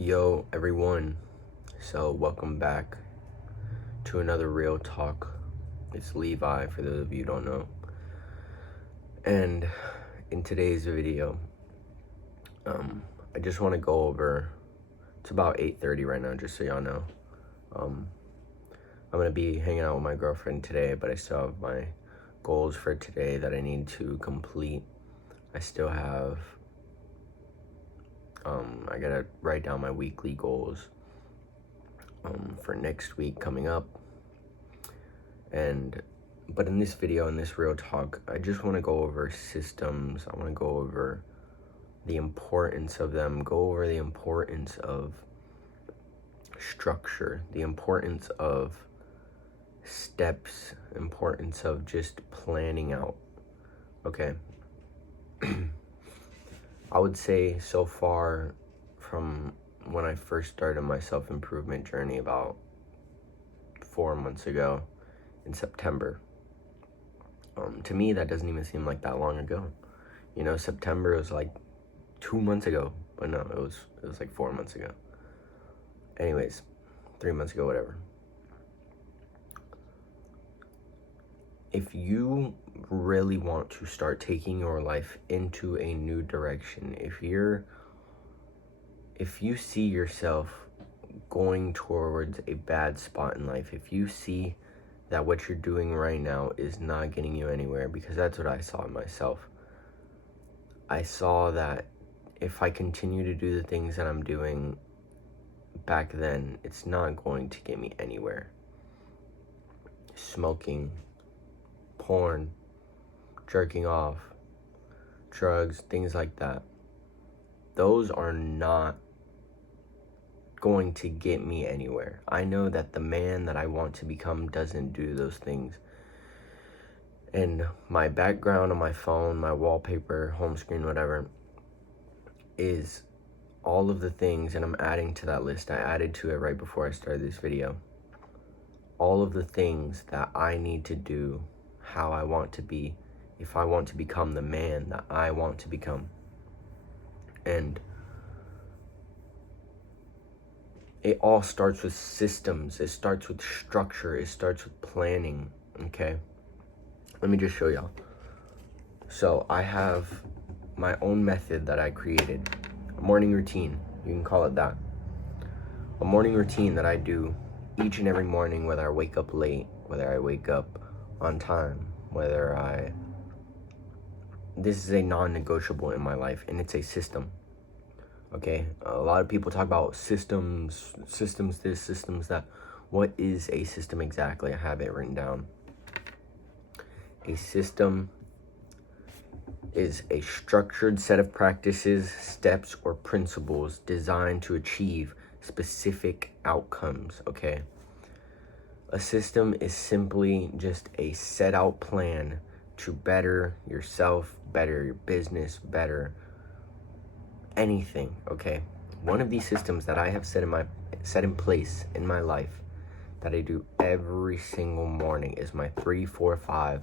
Yo, everyone. So, welcome back to another Real Talk. It's Levi, for those of you who don't know. And in today's video, I just want to go over, it's about 8:30 right now, just so y'all know. I'm going to be hanging out with my girlfriend today, but I still have my goals for today that I need to complete. I still have, I got to write down my weekly goals for next week coming up. But in this video, in this Real Talk, I just want to go over systems. I want to go over the importance of them, go over the importance of structure, the importance of steps, importance of just planning out, okay? I would say so far from when I first started my self-improvement journey about 4 months ago in September, to me that doesn't even seem like that long ago. You know, September was like 2 months ago, but no, it was like 4 months ago. Anyways, 3 months ago, whatever. If you really want to start taking your life into a new direction, if you see yourself going towards a bad spot in life, if you see that what you're doing right now is not getting you anywhere, because that's what I saw in myself. I saw that if I continue to do the things that I'm doing back then, it's not going to get me anywhere. Smoking, porn, jerking off, drugs, things like that. Those are not going to get me anywhere. I know that the man that I want to become doesn't do those things. And my background on my phone, my wallpaper, home screen, whatever, is all of the things, and I'm adding to that list. I added to it right before I started this video. All of the things that I need to do, how I want to be, if I want to become the man that I want to become. And it all starts with systems. It starts with structure. It starts with planning, okay? Let me just show y'all. So I have my own method that I created. A morning routine, you can call it that. A morning routine that I do each and every morning, whether I wake up late, whether I wake up on time, this is a non-negotiable in my life, and it's a system. Okay, a lot of people talk about systems this, systems that. What is a system exactly? I have it written down. A system is a structured set of practices, steps, or principles designed to achieve specific outcomes, okay? A system is simply just a set out plan to better yourself, better your business, better anything, okay? One of these systems that I have set in place in my life that I do every single morning is my 3-4-5.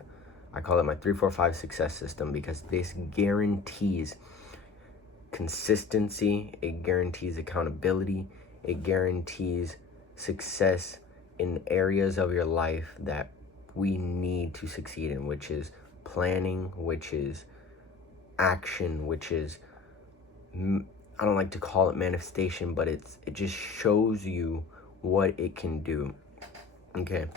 I call it my 3-4-5 success system, because this guarantees consistency, it guarantees accountability, it guarantees success in areas of your life that we need to succeed in, which is planning, which is action, which is, I don't like to call it manifestation, but it just shows you what it can do. Okay,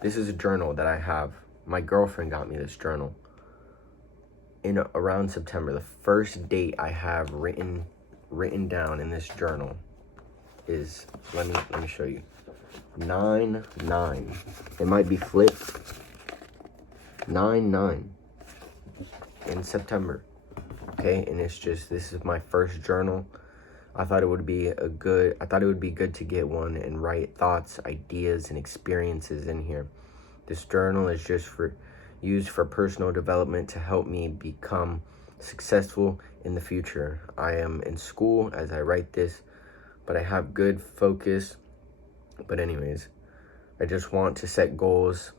this is a journal that I have. My girlfriend got me this journal in around September. The first date I have written down in this journal is, let me show you, 9/9. It might be flipped. 9/9 in September. Okay, and it's just, this is my first journal. I thought it would be good to get one and write thoughts, ideas, and experiences in here. This journal is just used for personal development to help me become successful in the future. I am in school as I write this, but I have good focus. But anyways, I just want to set goals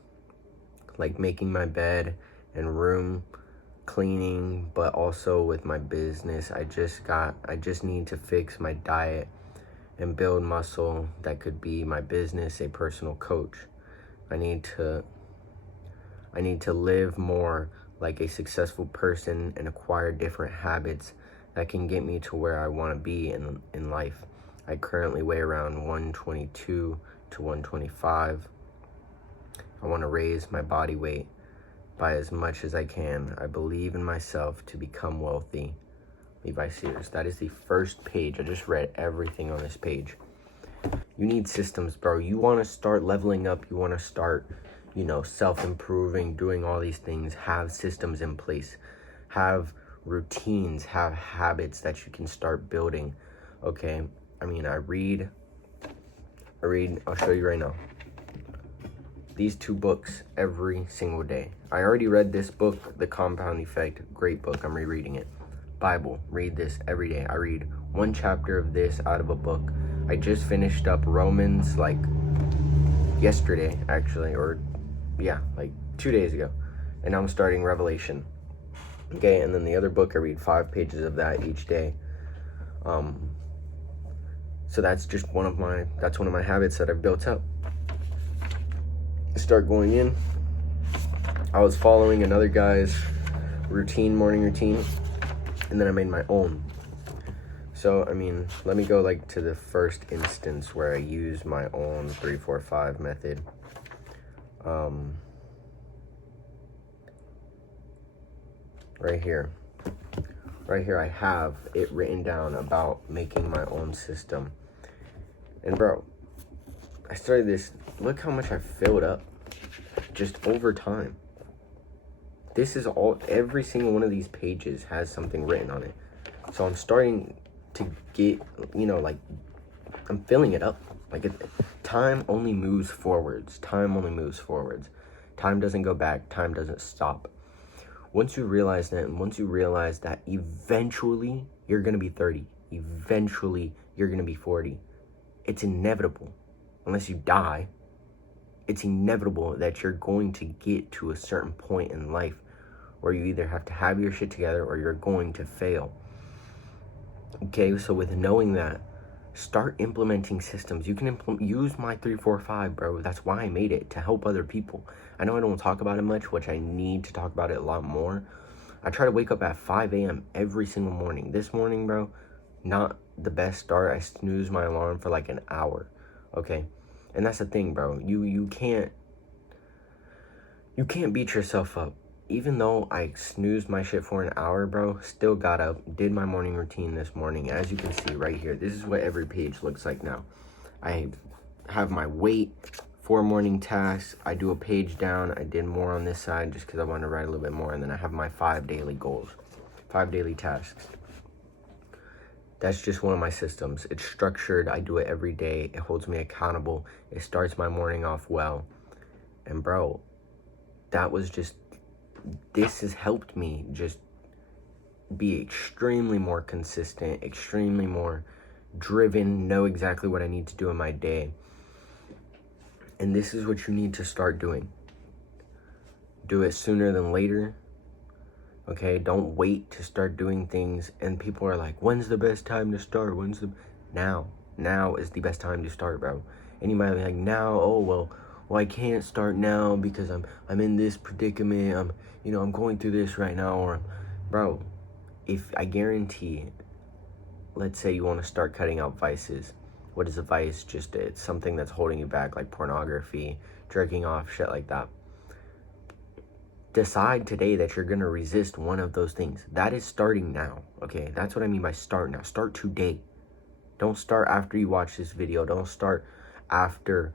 like making my bed and room cleaning, but also with my business. I just need to fix my diet and build muscle that could be my business, a personal coach. I need to live more like a successful person and acquire different habits that can get me to where I want to be in life. I currently weigh around 122 to 125. I want to raise my body weight by as much as I can. I believe in myself to become wealthy. Levi Sears. That is the first page. I just read everything on this page. You need systems, bro. You want to start leveling up. You want to start, self-improving, doing all these things. Have systems in place. Have routines. Have habits that you can start building. Okay? I read. I'll show you right now. These 2 books every single day. I already read this book, The Compound Effect. Great book. I'm rereading it. Bible. Read this every day. I read 1 chapter of this out of a book. I just finished up Romans yesterday, actually, or 2 days ago. And I'm starting Revelation. Okay, and then the other book, I read 5 pages of that each day. So that's just one of my habits that I've built up. Start going in. I was following another guy's morning routine, and then I made my own. So, let me go to the first instance where I use my own 3-4-5 method. Right here I have it written down about making my own system. And bro, I started this, look how much I filled up just over time. This is every single one of these pages has something written on it. So I'm starting to get, I'm filling it up. Time only moves forwards. Time doesn't go back. Time doesn't stop. Once you realize that, and once you realize that eventually you're going to be 30, eventually you're going to be 40, it's inevitable. Unless you die, it's inevitable that you're going to get to a certain point in life where you either have to have your shit together or you're going to fail. Okay, so with knowing that, start implementing systems. You can use my 3-4-5, bro. That's why I made it, to help other people. I know I don't talk about it much, which I need to talk about it a lot more. I try to wake up at 5 a.m. every single morning. This morning, bro, not the best start. I snooze my alarm for an hour, okay? And that's the thing, bro. You can't beat yourself up. Even though I snoozed my shit for an hour, bro, still got up, did my morning routine this morning. As you can see right here, this is what every page looks like now. I have my weight, 4 morning tasks. I do a page down. I did more on this side just because I wanted to write a little bit more. And then I have my 5 daily goals, 5 daily tasks. That's just one of my systems. It's structured. I do it every day. It holds me accountable. It starts my morning off well. And bro, this has helped me just be extremely more consistent, extremely more driven, know exactly what I need to do in my day. And this is what you need to start doing. Do it sooner than later. Okay, don't wait to start doing things. And people are like, when's the best time to start? Now is the best time to start, bro. And you might be like, now, well, I can't start now because I'm in this predicament. I'm going through this right now. Or, bro, if I guarantee, let's say you want to start cutting out vices. What is a vice? It's something that's holding you back, like pornography, jerking off, shit like that. Decide today that you're going to resist one of those things. That is starting now, okay? That's what I mean by start now. Start today. Don't start after you watch this video. Don't start after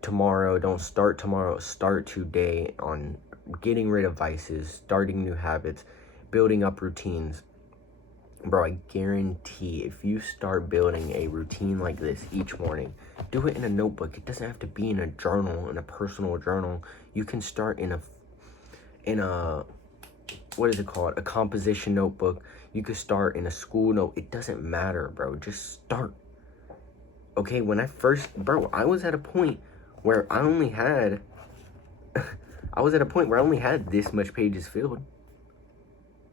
tomorrow. Don't start tomorrow. Start today on getting rid of vices, starting new habits, building up routines. Bro, I guarantee if you start building a routine like this each morning, do it in a notebook. It doesn't have to be in a journal, in a personal journal. You can start in a what is it called? A composition notebook. You could start in a school note. It doesn't matter, bro. Just start. Okay, when I first, bro, I was at a point where I only had this much pages filled.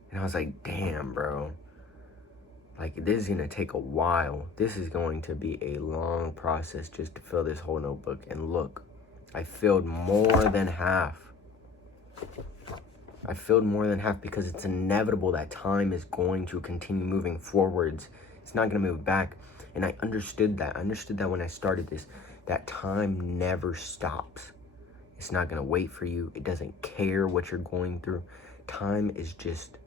And I was like, damn, bro. Like, this is going to take a while. This is going to be a long process just to fill this whole notebook. And look, I filled more than half. I filled more than half because it's inevitable that time is going to continue moving forwards. It's not going to move back. And I understood that. I understood that when I started this, that time never stops. It's not going to wait for you. It doesn't care what you're going through. Time is just,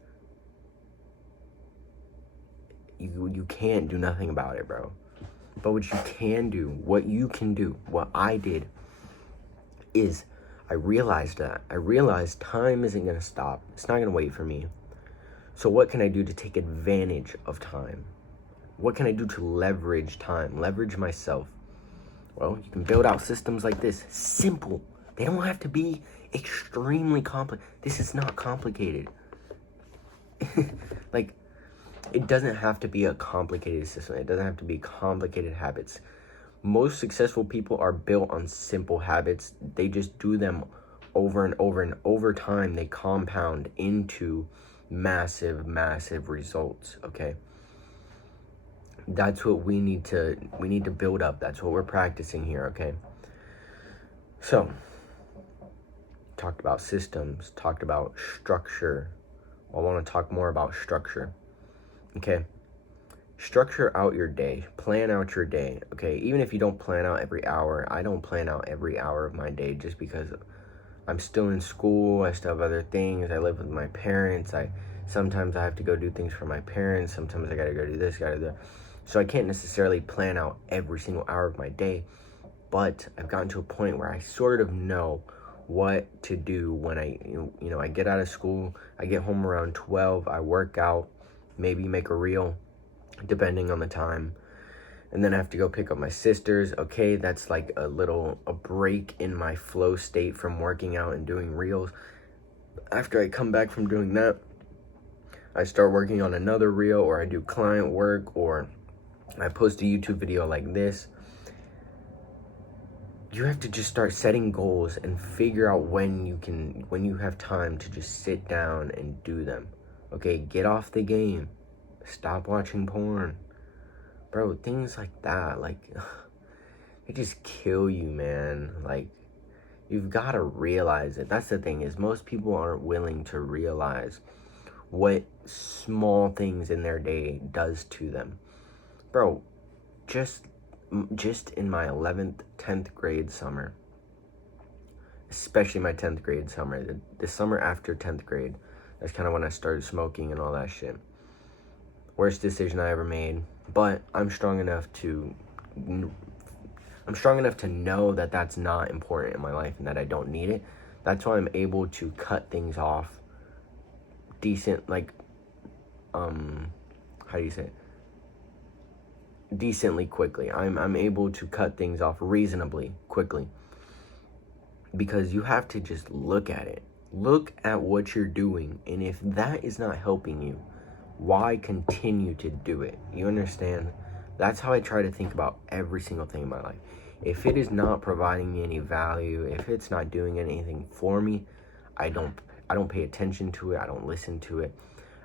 you can't do nothing about it, bro. But what you can do, what I did is I realized time isn't going to stop. It's not going to wait for me. So what can I do to take advantage of time? What can I do to leverage time, leverage myself? Well, you can build out systems like this. Simple. They don't have to be extremely complicated. This is not complicated. Like, it doesn't have to be a complicated system. It doesn't have to be complicated habits. Most successful people are built on simple habits. They just do them over and over, and over time they compound into massive, massive results, okay? That's what we need to build up. That's what we're practicing here, okay? So, talked about systems, talked about structure. I want to talk more about structure, okay? Structure out your day. Plan out your day, okay? Even if you don't plan out every hour, I don't plan out every hour of my day just because I'm still in school. I still have other things. I live with my parents. Sometimes I have to go do things for my parents. Sometimes I gotta go do this, gotta do that. So I can't necessarily plan out every single hour of my day, but I've gotten to a point where I sort of know what to do when I get out of school. I get home around 12. I work out, maybe make a reel, depending on the time, and then I have to go pick up my sisters. Okay, that's like a break in my flow state from working out and doing reels. After I come back from doing that, I start working on another reel, or I do client work, or I post a YouTube video like this. You have to just start setting goals and figure out when you have time to just sit down and do them. Okay, get off the game. Stop watching porn. Bro, things like that, like, they just kill you, man. Like, you've got to realize it. That's the thing, is most people aren't willing to realize what small things in their day does to them. Bro, just in my 11th, 10th grade summer, especially my 10th grade summer, the summer after 10th grade, that's kind of when I started smoking and all that shit. Worst decision I ever made, but I'm strong enough to know that that's not important in my life and that I don't need it. That's why I'm able to cut things off decently quickly. I'm able to cut things off reasonably quickly, because you have to just look at it. Look at what you're doing, and if that is not helping you, why continue to do it? You understand? That's how I try to think about every single thing in my life. If it is not providing me any value, if it's not doing anything for me, I don't pay attention to it. I don't listen to it.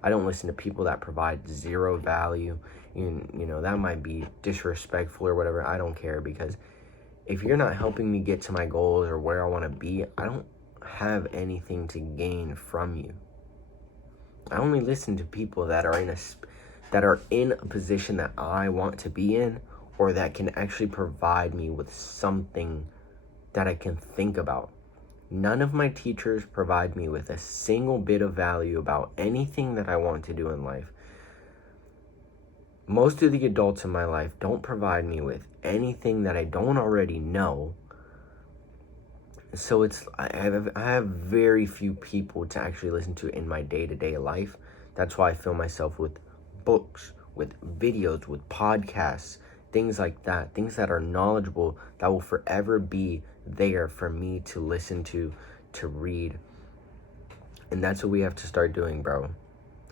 I don't listen to people that provide zero value. That might be disrespectful or whatever. I don't care, because if you're not helping me get to my goals or where I want to be, I don't have anything to gain from you. I only listen to people that are in a position that I want to be in, or that can actually provide me with something that I can think about. None of my teachers provide me with a single bit of value about anything that I want to do in life. Most of the adults in my life don't provide me with anything that I don't already know. So I have very few people to actually listen to in my day-to-day life. That's why I fill myself with books, with videos, with podcasts, things like that, things that are knowledgeable, that will forever be there for me to listen to read. And that's what we have to start doing, bro.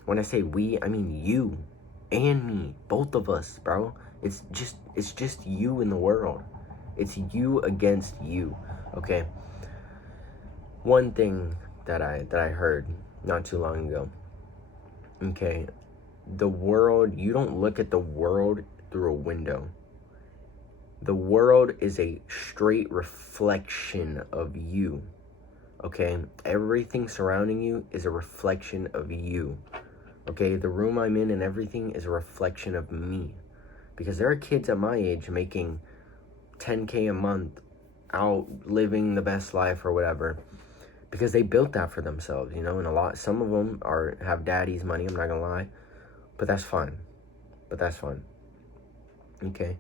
When I say we, I mean you and me, both of us, bro. It's just you in the world. It's you against you, okay? One thing that I heard not too long ago, okay, the world, you don't look at the world through a window. The world is a straight reflection of you. Okay? Everything surrounding you is a reflection of you. Okay? The room I'm in and everything is a reflection of me. Because there are kids at my age making $10K a month, out living the best life or whatever, because they built that for themselves, you know. And some of them have daddy's money, I'm not gonna lie, but that's fine. Okay,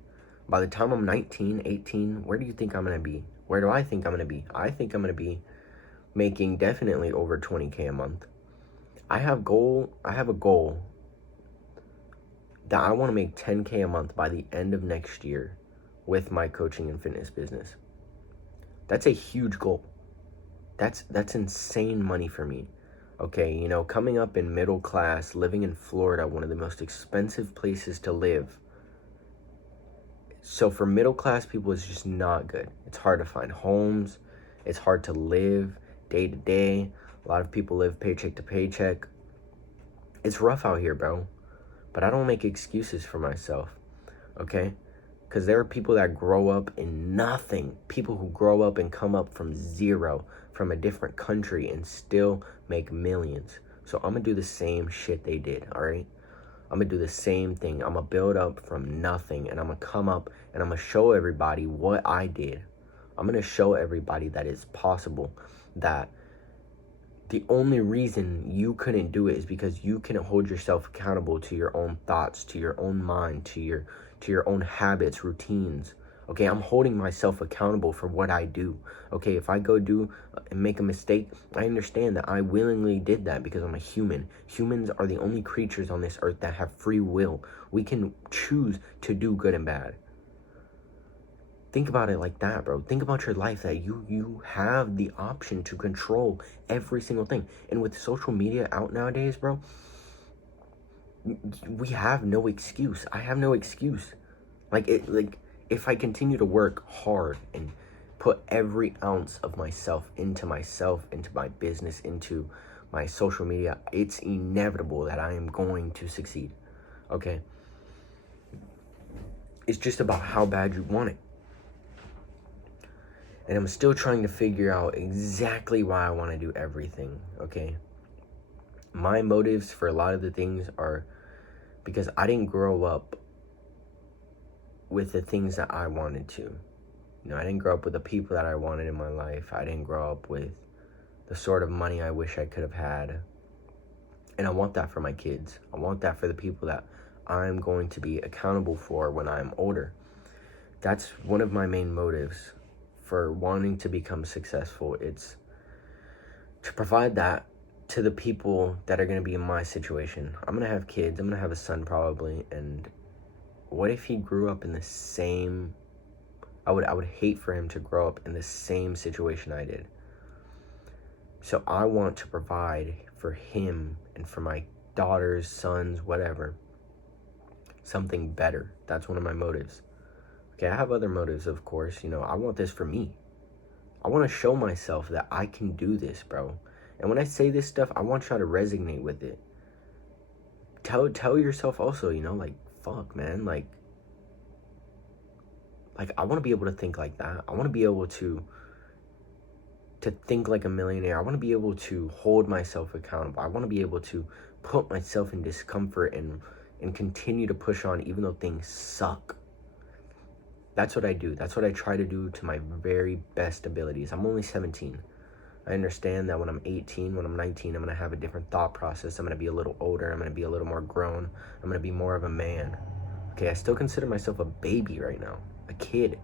by the time I'm 19, 18, where do you think I'm gonna be? Where do I think I'm gonna be? I think I'm gonna be making definitely over 20K a month. I have a goal that I want to make 10K a month by the end of next year with my coaching and fitness business. That's a huge goal. That's insane money for me. Okay, you know, coming up in middle class, living in Florida, one of the most expensive places to live. So for middle class people, it's just not good. It's hard to find homes. It's hard to live day to day. A lot of people live paycheck to paycheck. It's rough out here, bro. But I don't make excuses for myself, okay? Because there are people that grow up in nothing. People who grow up and come up from zero, from a different country, and still make millions. So I'm going to do the same shit they did, all right? I'm going to do the same thing. I'm going to build up from nothing, and I'm going to come up, and I'm going to show everybody what I did. I'm going to show everybody that it's possible, that the only reason you couldn't do it is because you couldn't hold yourself accountable to your own thoughts, to your own mind, to your own habits, routines. Okay, I'm holding myself accountable for what I do. Okay, if I go do and make a mistake, I understand that I willingly did that because I'm a human. Humans are the only creatures on this earth that have free will. We can choose to do good and bad. Think about it like that, bro. Think about your life, that you have the option to control every single thing. And with social media out nowadays, bro, we have no excuse. I have no excuse. Like if I continue to work hard and put every ounce of myself, into my business, into my social media, it's inevitable that I am going to succeed. Okay? It's just about how bad you want it. And I'm still trying to figure out exactly why I want to do everything, okay? My motives for a lot of the things are because I didn't grow up with the things that I wanted to. You know, I didn't grow up with the people that I wanted in my life. I didn't grow up with the sort of money I wish I could have had. And I want that for my kids. I want that for the people that I'm going to be accountable for when I'm older. That's one of my main motives for wanting to become successful. It's to provide that to the people that are going to be in my situation. I'm going to have kids. I'm going to have a son probably. And what if he grew up in the same... I would hate for him to grow up in the same situation I did. So I want to provide for him and for my daughters, sons, whatever, something better. That's one of my motives. Okay, I have other motives, of course. You know, I want this for me. I want to show myself that I can do this, bro. And when I say this stuff, I want you to resonate with it. Tell yourself also, you know, like, fuck, man, like I want to be able to think like that. I want to be able to think like a millionaire. I want to be able to hold myself accountable. I want to be able to put myself in discomfort and continue to push on even though things suck. That's what I do. That's what I try to do to my very best abilities. I'm only 17. I understand that when I'm 18, when I'm 19, I'm going to have a different thought process. I'm going to be a little older. I'm going to be a little more grown. I'm going to be more of a man. Okay, I still consider myself a baby right now, a kid.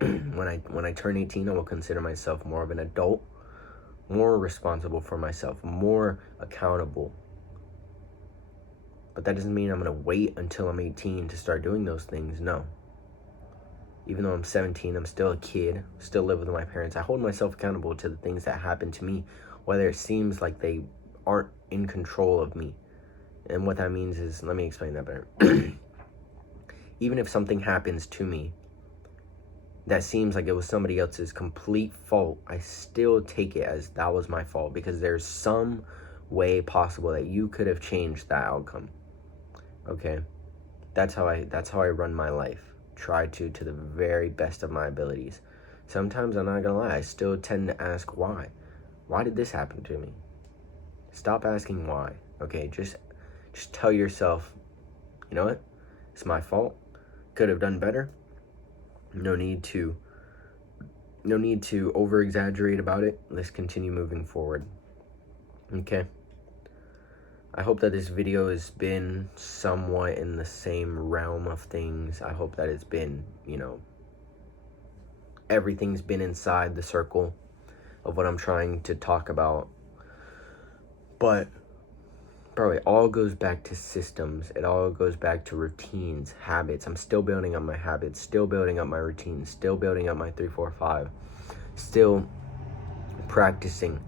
When I turn 18, I will consider myself more of an adult, more responsible for myself, more accountable. But that doesn't mean I'm going to wait until I'm 18 to start doing those things. No. Even though I'm 17, I'm still a kid, still live with my parents. I hold myself accountable to the things that happen to me, whether it seems like they aren't in control of me. And what that means is, let me explain that better. Even if something happens to me that seems like it was somebody else's complete fault, I still take it as that was my fault, because there's some way possible that you could have changed that outcome. Okay? That's how I run my life. Try to the very best of my abilities. Sometimes, I'm not gonna lie, I still tend to ask why. Why did this happen to me? Stop asking why. Okay, just tell yourself, you know what? It's my fault. Could have done better. No need to over exaggerate about it. Let's continue moving forward. Okay. I hope that this video has been somewhat in the same realm of things. I hope that it's been, everything's been inside the circle of what I'm trying to talk about. But, bro, it all goes back to systems. It all goes back to routines, habits. I'm still building up my habits, still building up my routines, still building up my 3, 4, 5, still practicing.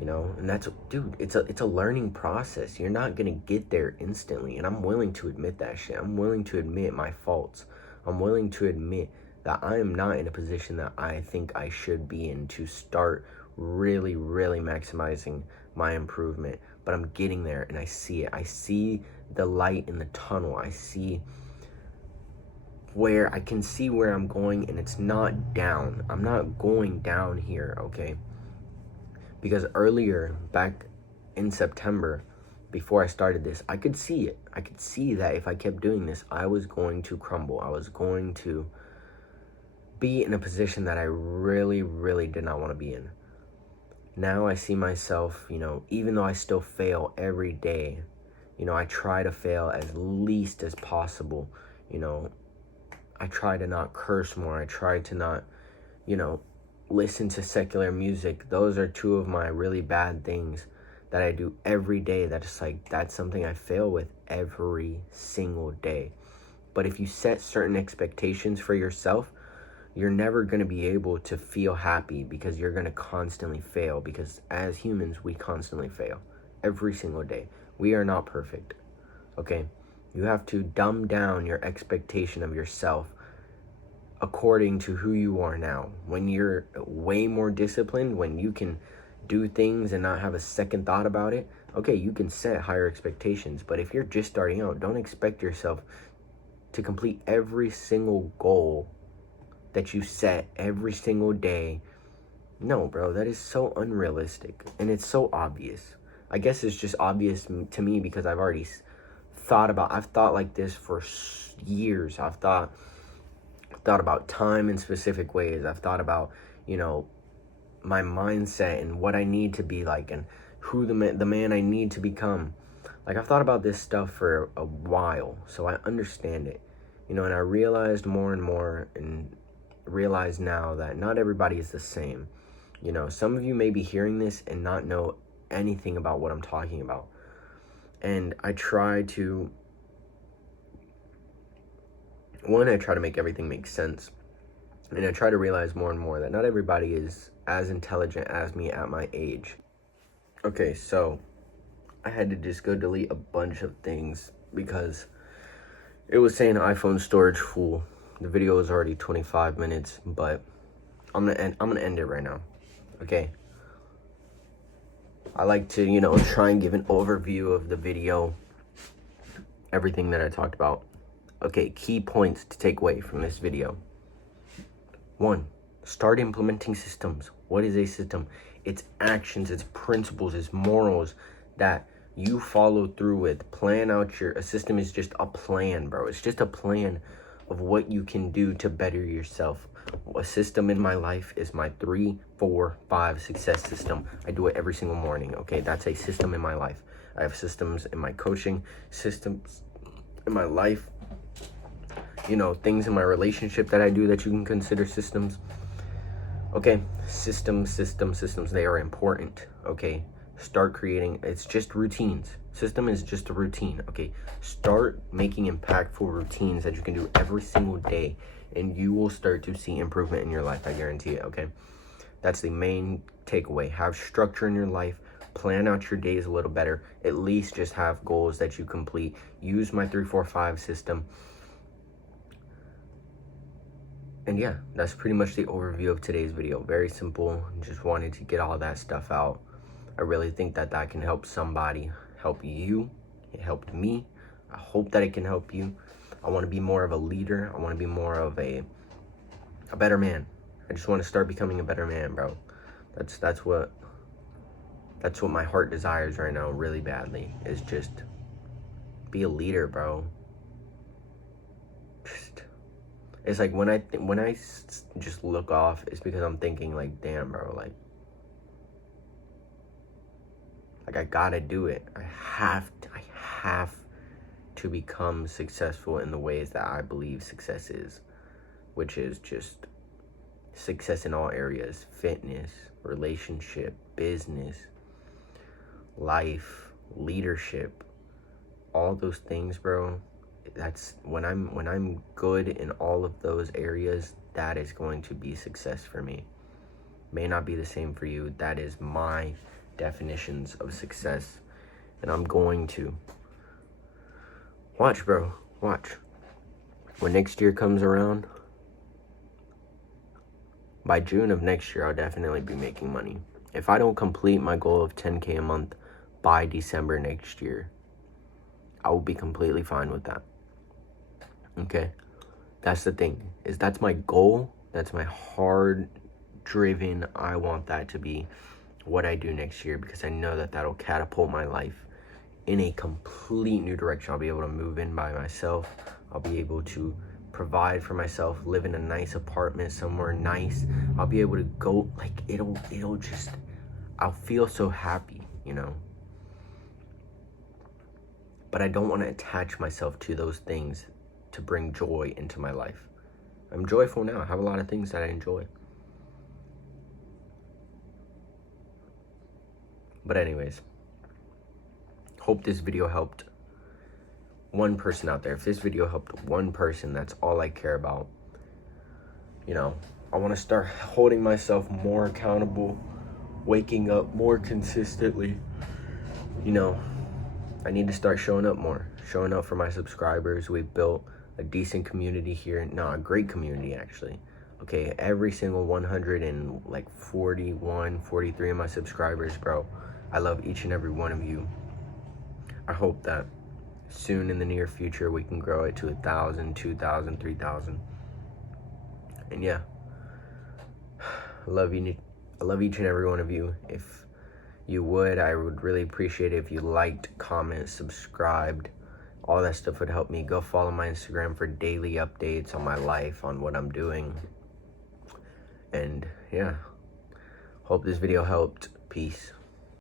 And that's, dude, it's a learning process. You're not gonna get there instantly, and I'm willing to admit that shit. I'm willing to admit my faults. I'm willing to admit that I am not in a position that I think I should be in to start really, really maximizing my improvement. But I'm getting there, and I see it. I see the light in the tunnel. I see where I can see where I'm going, and it's not down. I'm not going down here, okay? Because earlier, back in September, before I started this, I could see it. I could see that if I kept doing this, I was going to crumble. I was going to be in a position that I really, really did not want to be in. Now I see myself, even though I still fail every day, I try to fail as least as possible. I try to not curse more. I try to not, listen to secular music. Those are two of my really bad things that I do every day. That's something I fail with every single day. But if you set certain expectations for yourself, you're never going to be able to feel happy, because you're going to constantly fail. Because as humans, we constantly fail every single day. We are not perfect. Okay? You have to dumb down your expectation of yourself according to who you are now. When you're way more disciplined, when you can do things and not have a second thought about it, okay, you can set higher expectations. But if you're just starting out, don't expect yourself to complete every single goal that you set every single day. No, bro, that is so unrealistic, and it's so obvious. I guess it's just obvious to me because I've already I've thought like this for years. I've thought about time in specific ways. I've thought about, my mindset and what I need to be like, and who the man I need to become. I've thought about this stuff for a while, so I understand it, and I realized more and more, and realize now that not everybody is the same. Some of you may be hearing this and not know anything about what I'm talking about. And I try to make everything make sense. And I try to realize more and more that not everybody is as intelligent as me at my age. Okay, so I had to just go delete a bunch of things because it was saying iPhone storage full. The video was already 25 minutes, but I'm gonna end it right now. Okay. I like to, try and give an overview of the video, everything that I talked about. Okay, key points to take away from this video. 1, start implementing systems. What is a system? It's actions, it's principles, it's morals that you follow through with. Plan out a system is just a plan, bro. It's just a plan of what you can do to better yourself. A system in my life is my 3, 4, 5 success system. I do it every single morning, okay? That's a system in my life. I have systems in my coaching, systems in my life, things in my relationship that I do that you can consider systems. Okay, systems, they are important, okay? Start creating, it's just routines. System is just a routine, okay? Start making impactful routines that you can do every single day, and you will start to see improvement in your life, I guarantee it, okay? That's the main takeaway. Have structure in your life. Plan out your days a little better. At least just have goals that you complete. Use my 3, 4, 5 system. And yeah, that's pretty much the overview of today's video. Very simple. Just wanted to get all that stuff out. I really think that that can help somebody, help you. It helped me. I hope that it can help you. I want to be more of a leader. I want to be more of a better man. I just want to start becoming a better man, bro. That's what my heart desires right now really badly, is just be a leader, bro. It's like when I just look off, it's because I'm thinking like, damn, bro, like I gotta do it. I have to become successful in the ways that I believe success is, which is just success in all areas: fitness, relationship, business, life, leadership, all those things, bro. That's when I'm good in all of those areas, that is going to be success for me. May not be the same for you. That is my definitions of success, and I'm going to watch, bro. Watch. When next year comes around, by June of next year, I'll definitely be making money. If I don't complete my goal of 10K a month by December next year, I will be completely fine with that. Okay? That's the thing, is that's my goal. That's my hard driven. I want that to be what I do next year, because I know that that'll catapult my life in a complete new direction. I'll be able to move in by myself. I'll be able to provide for myself, live in a nice apartment somewhere nice. I'll be able to go, like, it'll just, I'll feel so happy, you know? But I don't want to attach myself to those things to bring joy into my life. I'm joyful now. I have a lot of things that I enjoy. But anyways, hope this video helped one person out there. If this video helped one person, that's all I care about. You know, I want to start holding myself more accountable, waking up more consistently. You know, I need to start showing up more, showing up for my subscribers. We've built a decent community here. No, a great community, actually. Okay, every single 141, 43 of my subscribers, bro. I love each and every one of you. I hope that soon in the near future we can grow it to 1,000, 2,000, 3,000. And yeah, I love you. I love each and every one of you. If you would, I would really appreciate it if you liked, comment, subscribed. All that stuff would help me. Go follow my Instagram for daily updates on my life, on what I'm doing. And yeah, hope this video helped. Peace.